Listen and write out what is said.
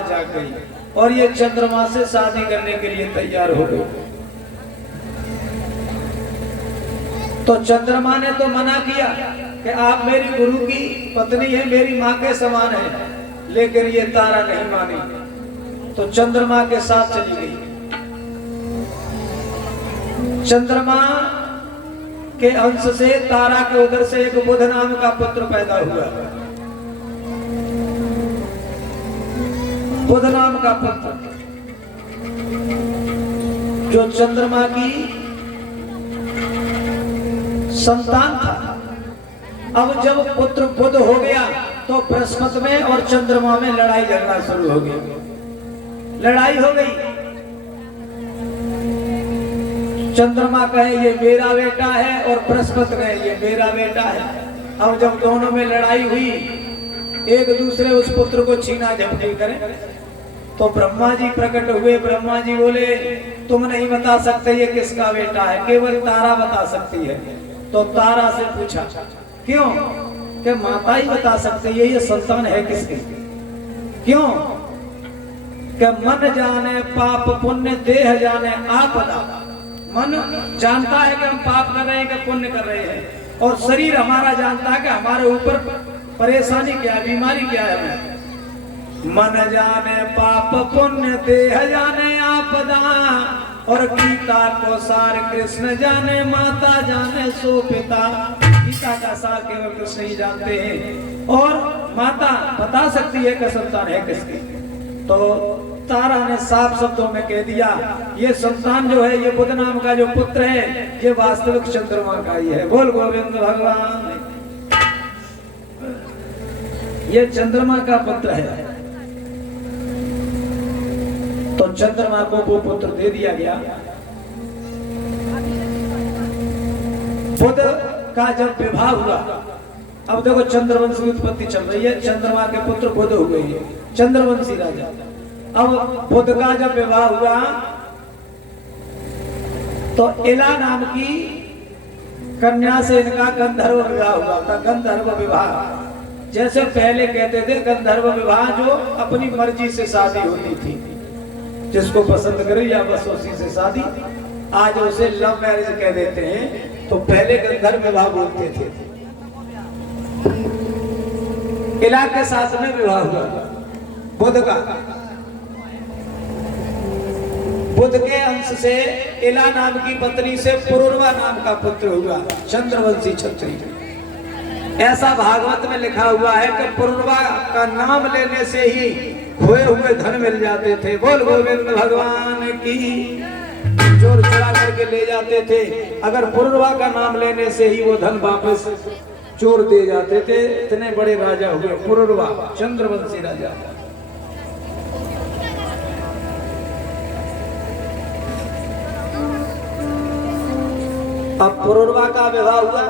आवाज आ गई और ये चंद्रमा से शादी करने के लिए तैयार हो गई। तो चंद्रमा ने तो मना किया कि आप मेरी गुरु की पत्नी है, मेरी माँ के समान है, लेकिन ये तारा नहीं मानी, तो चंद्रमा के साथ चली गई। चंद्रमा के अंश से तारा के उधर से एक बुध नाम का पुत्र पैदा हुआ। बुध नाम का पुत्र जो चंद्रमा की संतान था। अब जब पुत्र बुध हो गया तो बृहस्पति में और चंद्रमा में लड़ाई झगड़ा शुरू हो गया। लड़ाई हो गई, चंद्रमा कहे ये मेरा बेटा है और बृहस्पति कहे ये मेरा बेटा है। अब जब दोनों में लड़ाई हुई, एक दूसरे उस पुत्र को छीना झपटी करें, तो ब्रह्मा जी प्रकट हुए। ब्रह्मा जी बोले तुम नहीं बता सकते ये किसका बेटा है, केवल तारा बता सकती है। तो तारा से पूछा क्यों? कि माता ही बता सकती है ये संतान है किसकी। क्यों? कि मन जाने पाप पुण्य, देह जाने आपदा। मन जानता है कि हम पाप कर रहे हैं कि पुण्य कर रहे हैं, और शरीर हमारा जानता है कि हमारे ऊपर परेशानी क्या है, बीमारी क्या है। मन जाने पाप पुण्य, देह जाने आपदा, और गीता को सार कृष्ण जाने, माता जाने सो पिता। गीता का सार केवल कृष्ण ही जानते हैं, और माता बता सकती है कि संतान है किसकी। तो तारा ने साफ शब्दों में कह दिया ये संतान जो है, ये बुध नाम का जो पुत्र है, ये वास्तविक चंद्रमा का ही है। बोल गोविंद भगवान, ये चंद्रमा का पुत्र है। तो चंद्रमा को वो पुत्र दे दिया गया। बुध का जब विवाह हुआ, अब देखो चंद्रवंश की उत्पत्ति चल रही है, चंद्रमा के पुत्र बुध हो गए, चंद्रवंशी राजा। अब बुध का जब विवाह हुआ तो इला नाम की कन्या से इनका गंधर्व विवाह हुआ था। गंधर्व विवाह, जैसे पहले कहते थे गंधर्व विवाह जो अपनी मर्जी से शादी होती थी, जिसको पसंद करे या बस उसी से शादी। आज उसे लव मैरिज कह देते हैं, तो पहले गंधर्व विवाह बोलते थे। इला के साथ में विवाह हुआ बुध का। बुध के अंश से इला नाम की पत्नी से पुरुरवा नाम का पुत्र हुआ, चंद्रवंशी क्षत्रिय। ऐसा भागवत में लिखा हुआ है कि पुरुरवा का नाम लेने से ही खोए हुए धन मिल जाते थे। बोल गोविंद भगवान की। चोर चुरा करके ले जाते थे, अगर पुरुरवा का नाम लेने से ही वो धन वापस चोर दे जाते थे। इतने बड़े राजा हुए पुरुरवा, चंद्रवंशी राजा। अब पुरुरवा का विवाह हुआ